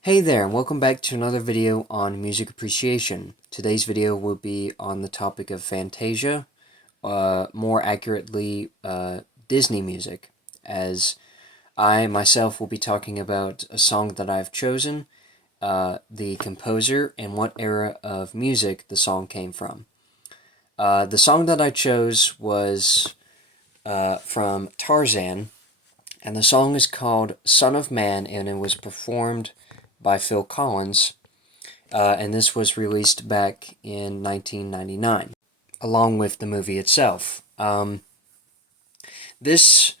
Hey there, and welcome back to another video on music appreciation. Today's video will be on the topic of Fantasia, more accurately, Disney music, as I myself will be talking about a song that I've chosen, the composer, and what era of music the song came from. The song that I chose was from Tarzan, and the song is called Son of Man, and it was performed by Phil Collins, and this was released back in 1999, along with the movie itself. This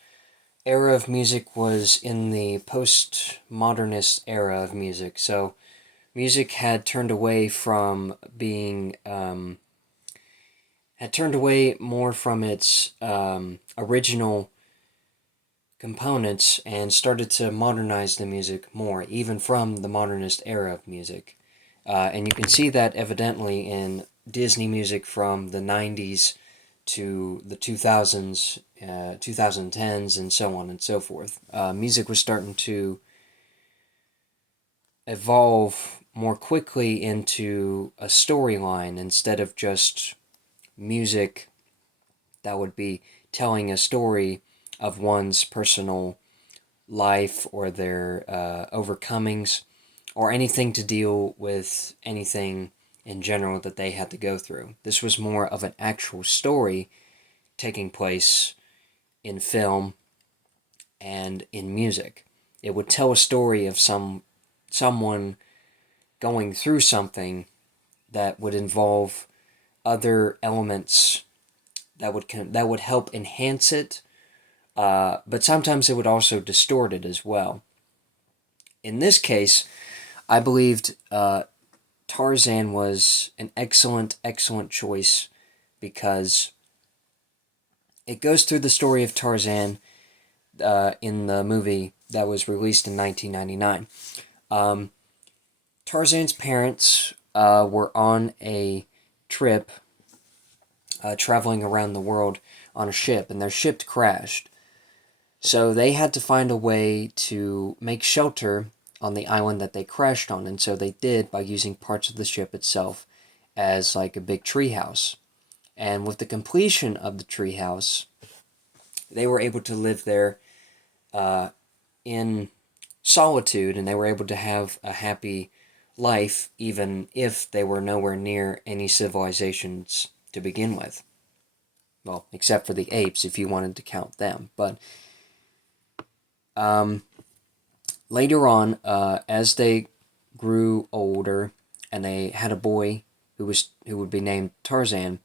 era of music was in the postmodernist era of music, so music had turned away from being had turned away more from its original components and started to modernize the music more, even from the modernist era of music. And you can see that evidently in Disney music from the 90s to the 2000s, 2010s, and so on and so forth. Music was starting to evolve more quickly into a storyline instead of just music that would be telling a story of one's personal life or their overcomings or anything to deal with anything in general that they had to go through. This was more of an actual story taking place in film and in music. It would tell a story of someone going through something that would involve other elements that would help enhance it, but sometimes it would also distort it as well. In this case, I believed Tarzan was an excellent choice because it goes through the story of Tarzan in the movie that was released in 1999. Tarzan's parents were on a trip traveling around the world on a ship, and their ship crashed. So they had to find a way to make shelter on the island that they crashed on, and so they did by using parts of the ship itself as like a big treehouse. And with the completion of the treehouse, they were able to live there in solitude, and they were able to have a happy life even if they were nowhere near any civilizations to begin with. Well, except for the apes, if you wanted to count them. But later on, as they grew older, and they had a boy who would be named Tarzan,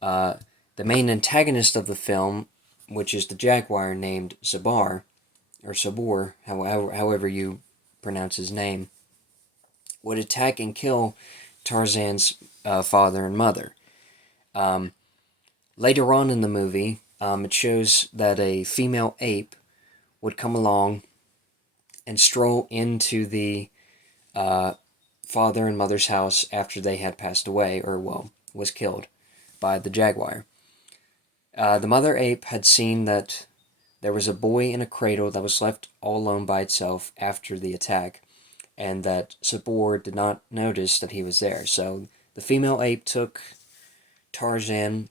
the main antagonist of the film, which is the jaguar named Zabar, or Sabor, however you pronounce his name, would attack and kill Tarzan's father and mother. Later on in the movie, it shows that a female ape would come along and stroll into the father and mother's house after they had passed away, or, well, was killed by the jaguar. The mother ape had seen that there was a boy in a cradle that was left all alone by itself after the attack, and that Sabor did not notice that he was there. So the female ape took Tarzan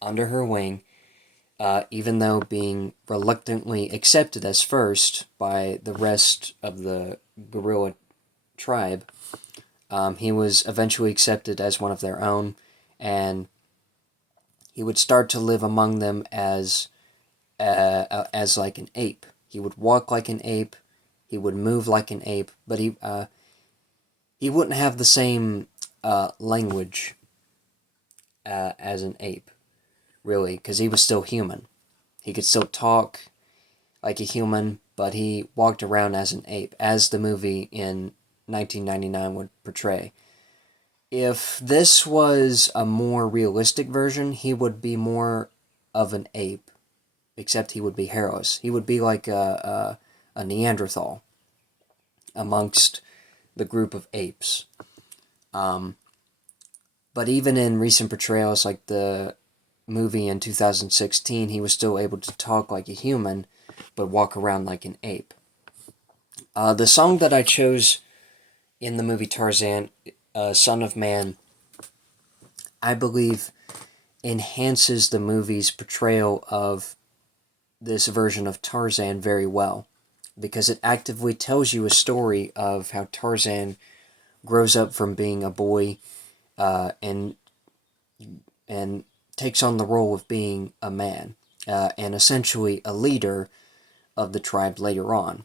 under her wing, even though being reluctantly accepted as first by the rest of the gorilla tribe. He was eventually accepted as one of their own, and he would start to live among them as like an ape. He would walk like an ape, he would move like an ape, but he wouldn't have the same language as an ape, really, because he was still human. He could still talk like a human, but he walked around as an ape, as the movie in 1999 would portray. If this was a more realistic version, he would be more of an ape, except he would be hairless. He would be like a Neanderthal amongst the group of apes. But even in recent portrayals, like the movie in 2016, he was still able to talk like a human, but walk around like an ape. The song that I chose in the movie Tarzan, Son of Man, I believe enhances the movie's portrayal of this version of Tarzan very well, because it actively tells you a story of how Tarzan grows up from being a boy, and takes on the role of being a man, and essentially a leader of the tribe later on.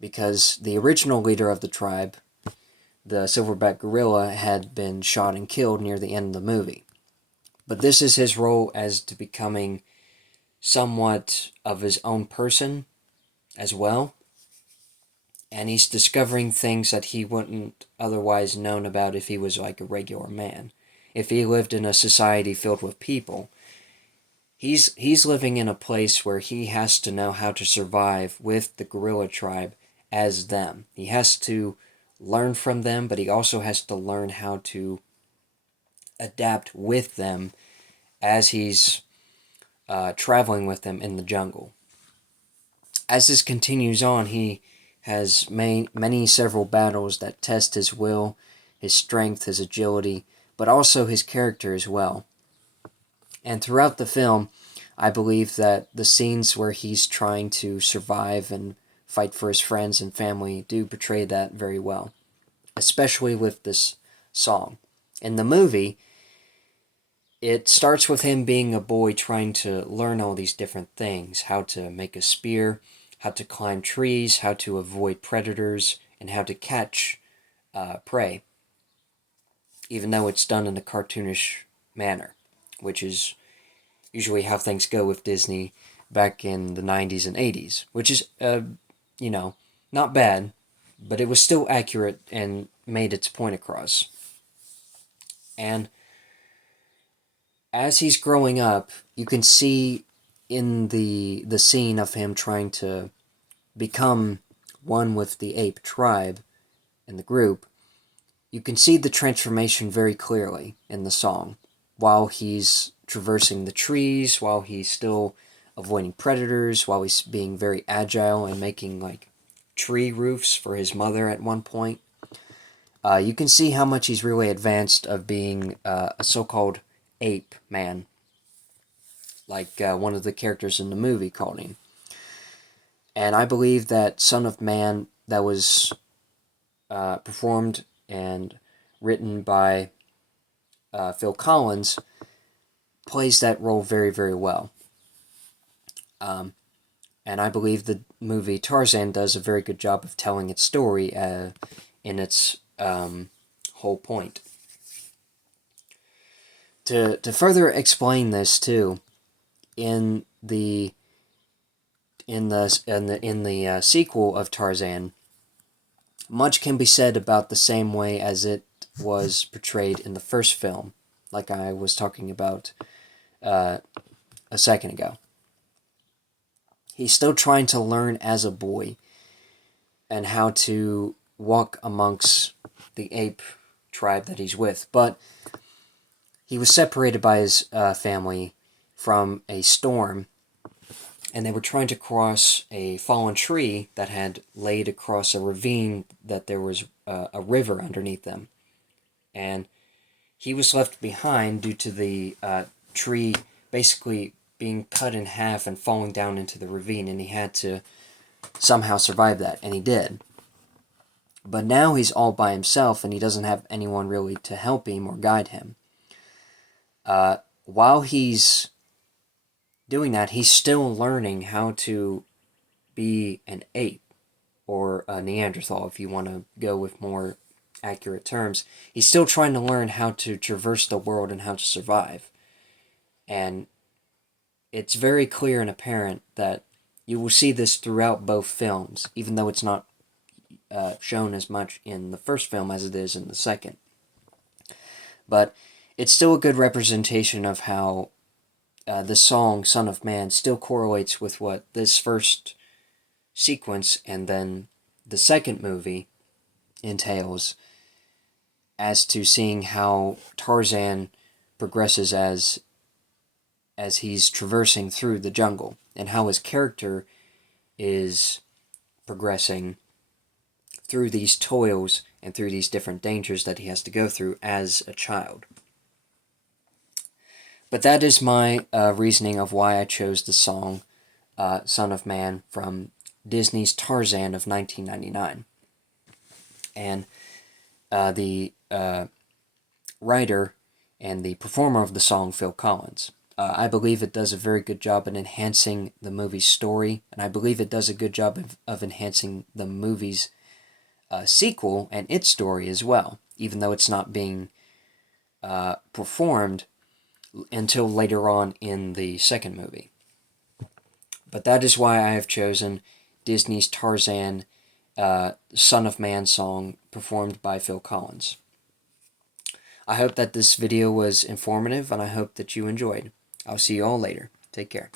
Because the original leader of the tribe, the silverback gorilla, had been shot and killed near the end of the movie. But this is his role as to becoming somewhat of his own person as well. And he's discovering things that he wouldn't otherwise known about if he was like a regular man. If he lived in a society filled with people, he's living in a place where he has to know how to survive with the gorilla tribe as them. He has to learn from them, but he also has to learn how to adapt with them as he's traveling with them in the jungle. As this continues on, he has many several battles that test his will, his strength, his agility, but also his character as well. And throughout the film, I believe that the scenes where he's trying to survive and fight for his friends and family do portray that very well, especially with this song. In the movie, it starts with him being a boy trying to learn all these different things: how to make a spear, how to climb trees, how to avoid predators, and how to catch prey, even though it's done in a cartoonish manner, which is usually how things go with Disney back in the 90s and 80s, which is, you know, not bad, but it was still accurate and made its point across. And as he's growing up, you can see in the scene of him trying to become one with the ape tribe in the group, you can see the transformation very clearly in the song. While he's traversing the trees, while he's still avoiding predators, while he's being very agile and making like tree roofs for his mother at one point, you can see how much he's really advanced of being a so-called ape man, like one of the characters in the movie called him. And I believe that Son of Man, that was performed and written by Phil Collins, plays that role very, very well. And I believe the movie Tarzan does a very good job of telling its story in its whole point. To further explain this too, in the sequel of Tarzan, much can be said about the same way as it was portrayed in the first film, like I was talking about a second ago. He's still trying to learn as a boy and how to walk amongst the ape tribe that he's with, but he was separated by his family from a storm, and they were trying to cross a fallen tree that had laid across a ravine that there was a river underneath them. And he was left behind due to the tree basically being cut in half and falling down into the ravine, and he had to somehow survive that, and he did. But now he's all by himself, and he doesn't have anyone really to help him or guide him. While he's doing that, he's still learning how to be an ape, or a Neanderthal, if you want to go with more accurate terms. He's still trying to learn how to traverse the world and how to survive. And it's very clear and apparent that you will see this throughout both films, even though it's not shown as much in the first film as it is in the second. But it's still a good representation of how the song Son of Man still correlates with what this first sequence and then the second movie entails, as to seeing how Tarzan progresses as he's traversing through the jungle, and how his character is progressing through these toils and through these different dangers that he has to go through as a child. But that is my reasoning of why I chose the song Son of Man from Disney's Tarzan of 1999. And the writer and the performer of the song, Phil Collins. I believe it does a very good job in enhancing the movie's story, and I believe it does a good job of enhancing the movie's sequel and its story as well, even though it's not being performed until later on in the second movie. But that is why I have chosen Disney's Tarzan Son of Man song performed by Phil Collins. I hope that this video was informative, and I hope that you enjoyed. I'll see you all later. Take care.